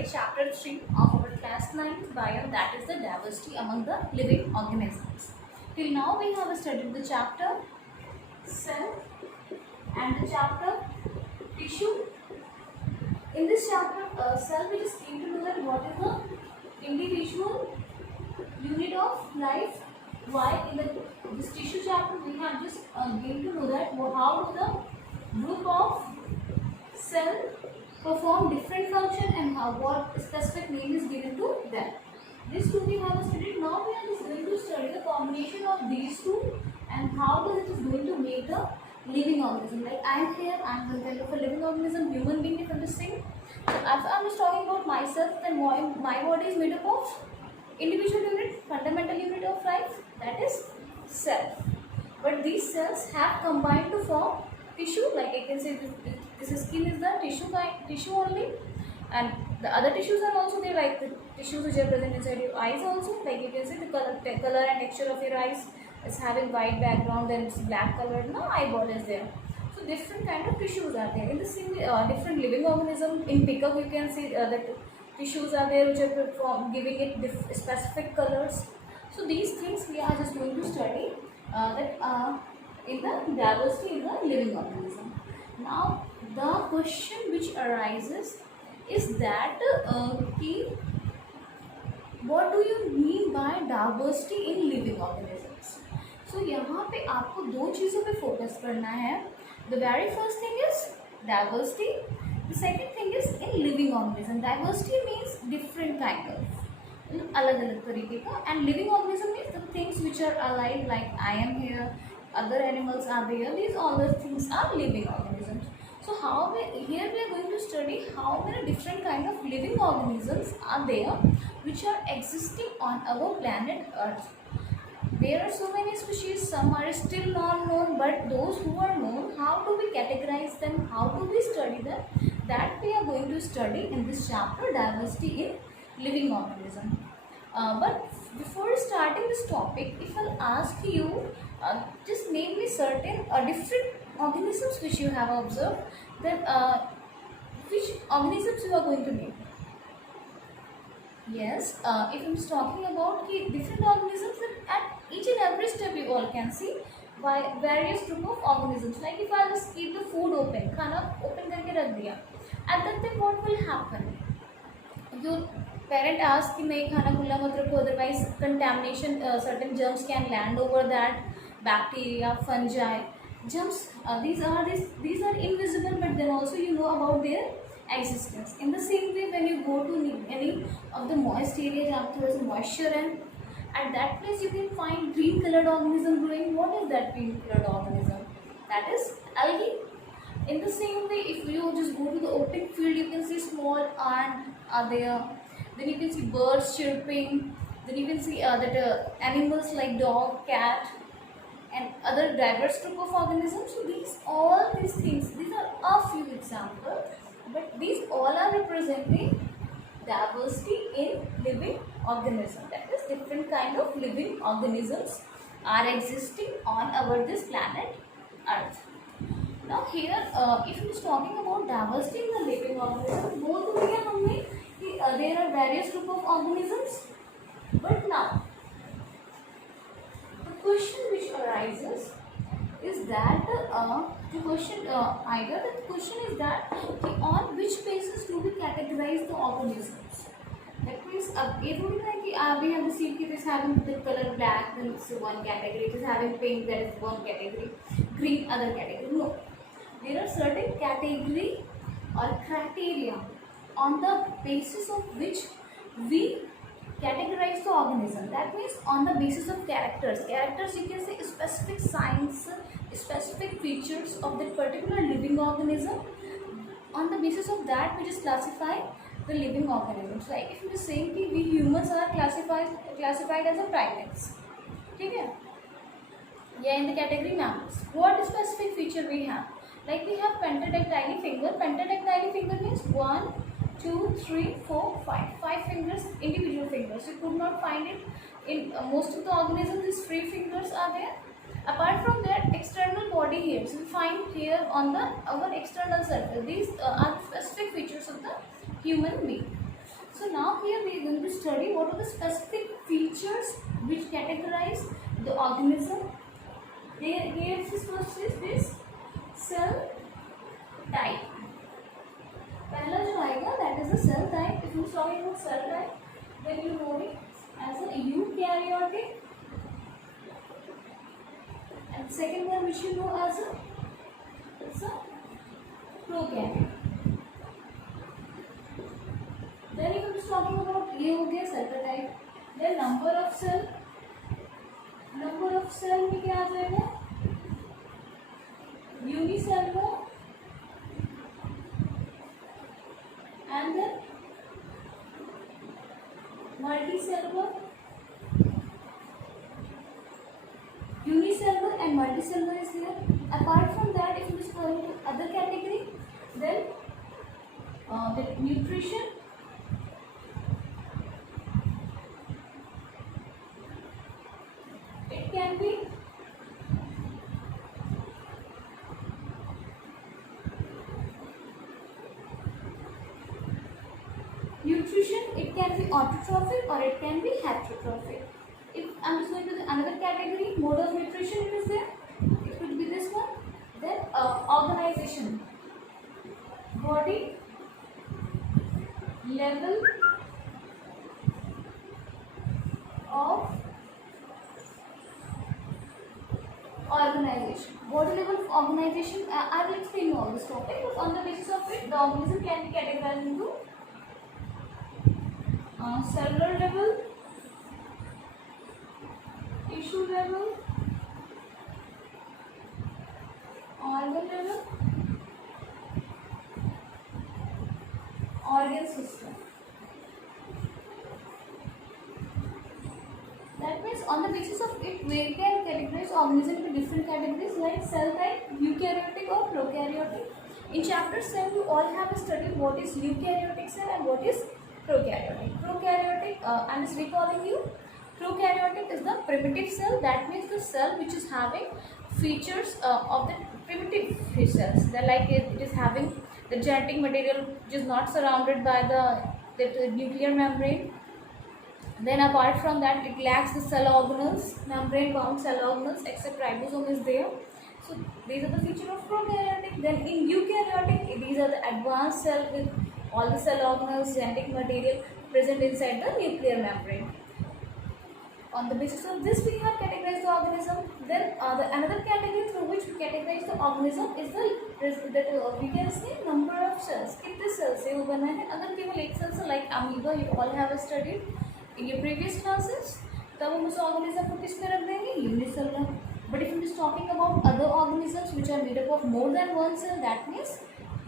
study chapter 3 of our class 9 bio, that is the diversity among the living organisms. Till now we have studied the chapter cell and the chapter tissue. In this chapter cell, we just came to know that what is the individual unit of life. Why in this tissue chapter we have just came to know that how do the group of cell perform different function and how what specific name is given to them. These two we have studied. Now we are just going to study the combination of these two and how does it is going to make a living organism. Like I am here, I am one kind of a living organism, human being if I am just saying. So if I am just talking about myself, then my body is made up of individual unit, fundamental unit of life, that is cell. But these cells have combined to form tissue. Like I can say this skin is the tissue only, and the other tissues are also there, like the tissues which are present inside your eyes also. Like you can see the color and texture of your eyes is having white background, then it's black colored. No, eyeball is there. So different kind of tissues are there in the same different living organism. In peacock you can see that tissues are there which are giving it specific colors. So these things we are just going to study in the diversity in the living organism. Now the question which arises is that what do you mean by diversity in living organisms? So यहाँ पे आपको दो चीज़ों पे focus करना है. The very first thing is diversity. The second thing is in living organism. Diversity means different kind of अलग अलग तरीके का, and living organism means the things which are alive, like I am here, other animals are there. These all the things are living organisms. So here we are going to study how many different kind of living organisms are there which are existing on our planet Earth. There are so many species, some are still not known, but those who are known, how do we categorize them, how do we study them, that we are going to study in this chapter, diversity in living organism. But before starting this topic, if I'll ask you, just name me certain different organisms which you have observed, then which organisms you are going to name? Yes, if I'm talking about different organisms, then at each and every step you all can see by various group of organisms. Like if I just keep the food open, खाना open करके रख दिया, at that time what will happen? Your parent asks कि नहीं खाना खुला मत रखो, otherwise contamination, certain germs can land over that, bacteria, fungi, germs. These are invisible, but then also you know about their existence. In the same way, when you go to any of the moist areas after there is moisture, and at that place you can find green colored organism growing. What is that green colored organism? That is algae. In the same way, if you just go to the open field, you can see small ants are there. Then you can see birds chirping. Then you can see that animals like dog, cat, and other diverse group of organisms. So all these things, these are a few examples, but these all are representing diversity in living organism. That is, different kind of living organisms are existing on our this planet Earth. Now here, if we are talking about diversity in the living organism, बोल तो दिया हमने कि there are various group of organisms, but now the question which arises is that the question is that on which basis do we categorize the organisms? That means ये थोड़ी ना कि we have the seed kit is having the color black, then it's one category, it is having pink, that is one category, green other category. No, there are certain category or criteria on the basis of which we categorize the organism. That means on the basis of characters you can say specific signs, specific features of that particular living organism. On the basis of that we just classify the living organisms. Like if you are saying कि we humans are classified as a primates, ठीक है, yeah, in the category mammals. What specific feature we have? Like we have pentadactyly finger. Pentadactyly finger means 1, 2, 3, 4, 5 fingers, individual fingers. You could not find it in most of the organisms. These 3 fingers are there. Apart from that, external body hairs we find here on our external surface. These are specific features of the human being. So now here we are going to study what are the specific features which categorize the organism. Here first is this cell type. पहला जो आएगा that is the cell type. If you talking about cell type, then you know it as a eukaryotic, and second one which you know as it's a prokaryotic. Then if you talking about ये हो गया cell type, then number of cell में क्या आ जाएगा? Unicellular and then multicellular. Unicellular and multicellular is there. Apart from that, if you is going to other category, then the nutrition, it can be nutrition, it can be autotrophic or it can be heterotrophic. If I am just going to the another category, mode of nutrition it is there, it could be this one. Then organization, body level of organization. Body level of organization, I will explain you all this topic, but on the basis of it, the organism can be categorized into cellular level, tissue level, organ level, organ system. That means on the basis of it, we can categorize organism into different categories like cell type, eukaryotic or prokaryotic. In chapter 7, you all have studied what is eukaryotic cell and what is prokaryotic. Prokaryotic, I am just recalling you. Prokaryotic is the primitive cell. That means the cell which is having features of the primitive cells. They're like it is having the genetic material which is not surrounded by the nuclear membrane. Then apart from that, it lacks the cell organelles, membrane bound cell organelles, except ribosome is there. So these are the features of prokaryotic. Then in eukaryotic, these are the advanced cell with all the cell organelles, genetic material present inside the nuclear membrane. On the basis of this, we have categorized the organism. Then another category through which we categorize the organism is we can say number of cells. कितने cells से वो बना है? अगर केवल एक cell से like amoeba, you all have studied in your previous classes, तब हम उस organism को किस में रख देंगे? Unicellular. But if we are talking about other organisms which are made up of more than one cell, that means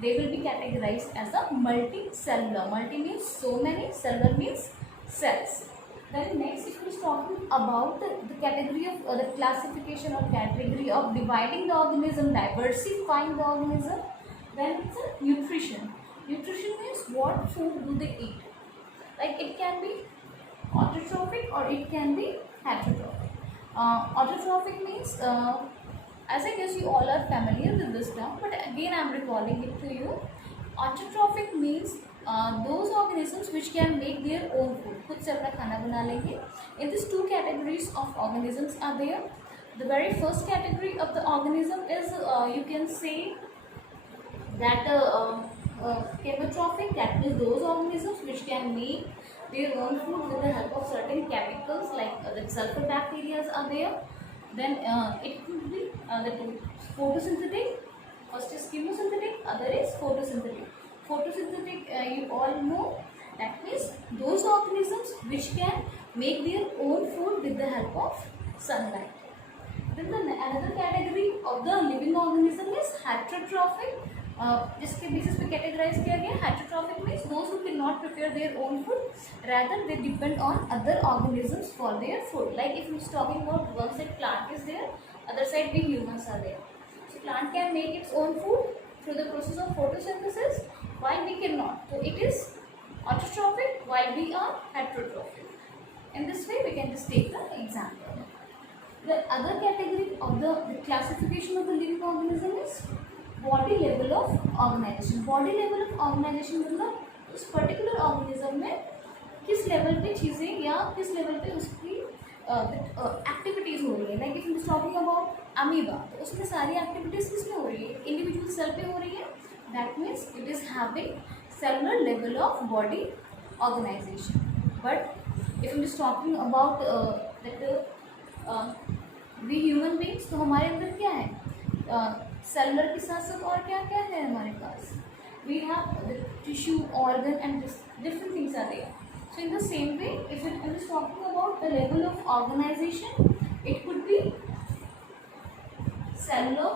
they will be categorized as a multicellular. Multi means so many, cellular means cells. Then next, if we are talking about the category of the classification or category of dividing the organism, diversifying the organism, then it's a nutrition. Nutrition means what food do they eat. Like it can be autotrophic or it can be heterotrophic. Autotrophic means, as I guess you all are familiar with this term, but again I am recalling it to you. Autotrophic means those organisms which can make their own food. खुद से अपना खाना बना लेंगे. In these two categories of organisms are there. The very first category of the organism is you can say that chemotrophic. That means those organisms which can make their own food with the help of certain chemicals like the sulfur bacteria are there. Then it could be the photosynthetic. First is chemosynthetic, other is photosynthetic. Photosynthetic, you all know, that means those organisms which can make their own food with the help of sunlight. Then another category of the living organism is heterotrophic. जिसके basis पे categorise किया गया. Heterotrophic means those who can not prepare their own food, rather they depend on other organisms for their food. Like if it's talking about one side plant is there, other side we humans are there. So plant can make its own food through the process of photosynthesis, while we cannot. So it is autotrophic while we are heterotrophic. In this way we can just take the example. The other category of the classification of the living organism is body level of organization. Body level of organization मतलब उस particular organism में level पे चीज़ें या किस level पे उसकी activities हो रही है. Like if you talking about amoeba, तो उसमें सारी एक्टिविटीज़ किस में हो रही है? इंडिविजुअल सेल पे हो रही है. That means it is having cellular level of body organisation. But if you talking about that we human beings, तो हमारे अंदर क्या है? सेलुलर के साथ साथ और क्या क्या है हमारे पास? We have tissue, organ and different things are there. So in the same way, if it is talking about the level of organization, it could be cellular.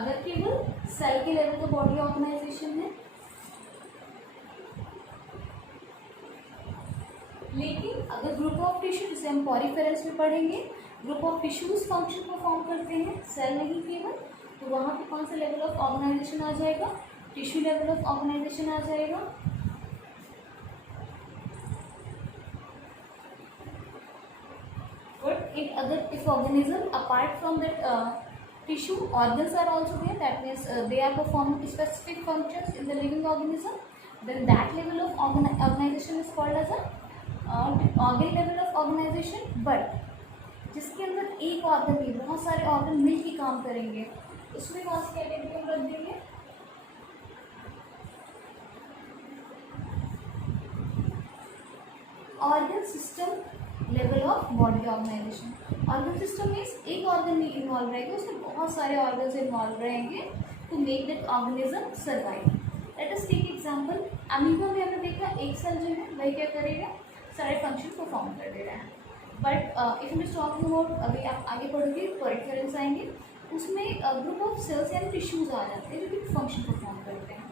अगर केवल सेल के लेवल का बॉडी ऑर्गेनाइजेशन है, लेकिन अगर group of tissue, जिसे हम पॉरीफेरस में पढ़ेंगे, group of tissues function perform करते हैं, सेल नहीं केवल, तो वहाँ पे कौन सा लेवल ऑफ ऑर्गेनाइजेशन आ जाएगा? टिश्यू लेवल ऑफ ऑर्गेनाइजेशन आ जाएगा. But in other, if organism apart from that tissue, organs are also there. That means they are performing specific functions in the living organism. Then that level of organization is called as a organ level of organization. But जिसके अंदर एक organ नहीं, बहुत सारे organ मिलकर काम करेंगे, उसमें कौन सी कैटेगरी हम रख देंगे? Organ system level of body organisation. Organ system means एक ऑर्गन नहीं इन्वॉल्व रहेगा, उसमें बहुत सारे ऑर्गन्स इन्वॉल्व रहेंगे to make that organism survive. Let us take example. Amoeba में हमने देखा एक सेल जो है वही क्या करेगा? सारे फंक्शन परफॉर्म कर दे रहा है. But if you talking about, अभी आप आगे पढ़ोगे पॉरीफेरस आएंगे, उसमें ग्रुप ऑफ सेल्स या टिश्यूज आ जाते हैं जो कि फंक्शन परफॉर्म करते हैं.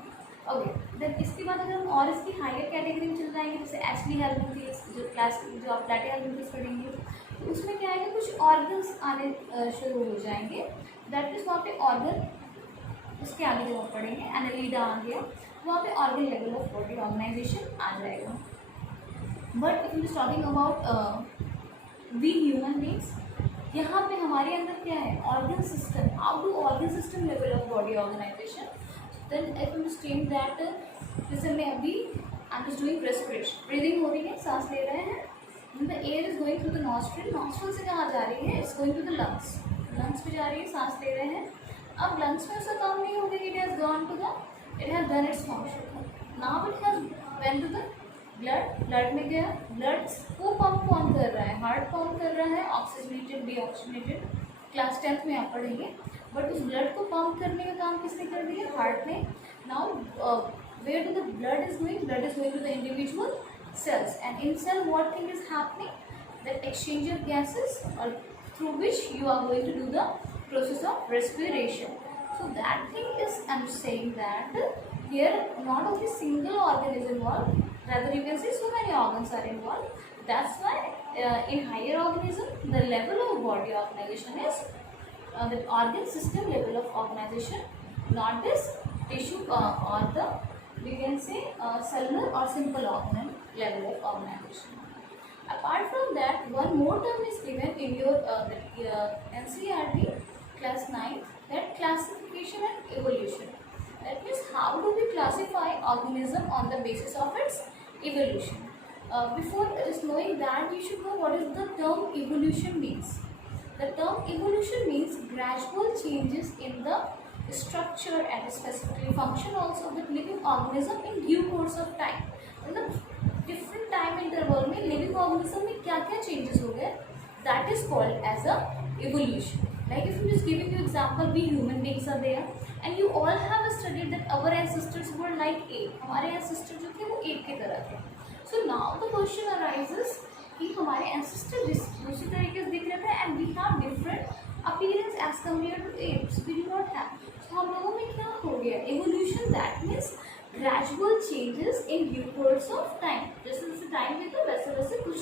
ओके, देन इसके बाद अगर हम और इसकी हायर कैटेगरी में चल जाएंगे, जैसे एस्ली हेल्मिंथिस, जो आप प्लेटी हेल्मिंथिस पढ़ेंगे, तो उसमें क्या आएगा? कुछ ऑर्गन्स आने शुरू हो जाएंगे. दैट इज वहाँ पे ऑर्गन, उसके आगे जो आप पढ़ेंगे एनालिडा आ गया, वहाँ पे organ level of body organisation आ जाएगा. But if you talking about we human beings, यहाँ पे हमारे अंदर क्या है? Organ system. How do organ system level of body organisation? Then if you state that, जैसे मैं अभी I am just doing respiration, breathing हो रही है, सांस ले रहे हैं, the air is going through the nostril, nostril से कहाँ जा रही है? It's going to the lungs, lungs पे जा रही है, सांस ले रहे हैं. अब लंग्स में उसका काम नहीं हो गया, it has gone to the, it has done its function. Now it has went to the blood, blood में गया, ब्लड को पंप कौन कर रहा है? हार्ट पंप कर रहा है, ऑक्सीजनेटेड डीऑक्सीजनेटेड, क्लास 10th में आप पढ़ेंगे. बट उस ब्लड को पंप करने का काम किसने कर दिया? हार्ट ने. Now where do the blood is going? Blood is going to the individual cells, and in cell what thing is happening? That exchange of gases, or through which you are going to do the process of respiration. So that thing is, I'm saying that here not only single organ is involved, rather you can say so many organs are involved. That's why in higher organism the level of body organization is the organ system level of organization, not this tissue or the, we can say cellular or simple organ level of organization. Apart from that, one more term is given in your NCERT class 9, that classification and evolution. That means how do we classify organism on the basis of its evolution. Before just knowing that, you should know what is the term evolution means. The term evolution means gradual changes in the structure and specifically function also of the living organism in due course of time. मतलब different time interval में living organism में क्या क्या changes हो गए, that is called as a evolution. Like if I'm just giving you example, we human beings are there and you all have studied that our ancestors were like ape. हमारे ancestors जो थे वो ape की तरह थे. So now the question arises कि हमारे ancestor दूसरी तरीके से दिख रहे थे and we have different appearance as compared to apes. We do not have. So हम लोगों में क्या हो गया? Evolution, that means gradual changes in due course of time. जैसे जैसे टाइम बीता वैसे वैसे कुछ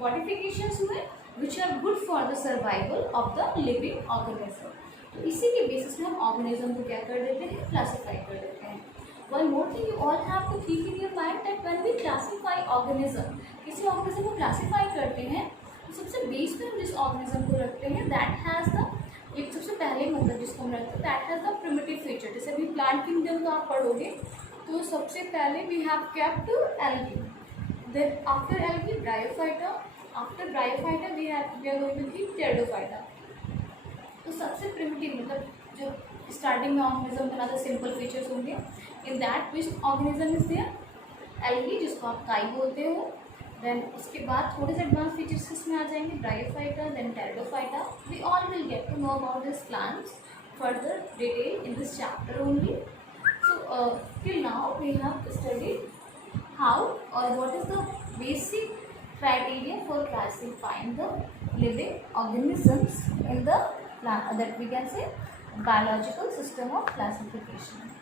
modifications हुए which are good for the survival of the living organism. तो इसी के बेसिस में हम ऑर्गेनिज्म को क्या कर देते हैं? क्लासीफाई कर देते हैं. One more thing you all have to keep in your mind that when we classify organism, किसी ऑर्गेनिज्म को क्लासीफाई करते हैं तो सबसे बेस पे हम जिस ऑर्गेनिज्म को रखते हैं that has the, एक सबसे पहले मतलब जिसको हम रखते हैं that has the primitive feature. जैसे अभी प्लांट किंगडम का आप पढ़ोगे तो सबसे पहले we have kept algae. Then after algae, bryophyta. After bryophyta we are going to see pteridophyta. तो सबसे प्रिमिटिव मतलब जो स्टार्टिंग में ऑर्गेनिज्म बनाते सिंपल फीचर्स होंगे, in that which organism is there algae जिसको आप काई बोलते हो. देन उसके बाद थोड़े से एडवांस फीचर्स इसमें आ जाएंगे, bryophyta then pteridophyta. We all will get to know about this plants further detail in this chapter only. So till now we have studied how or what is the basic criteria for classifying the living organisms in the that we can say biological system of classification.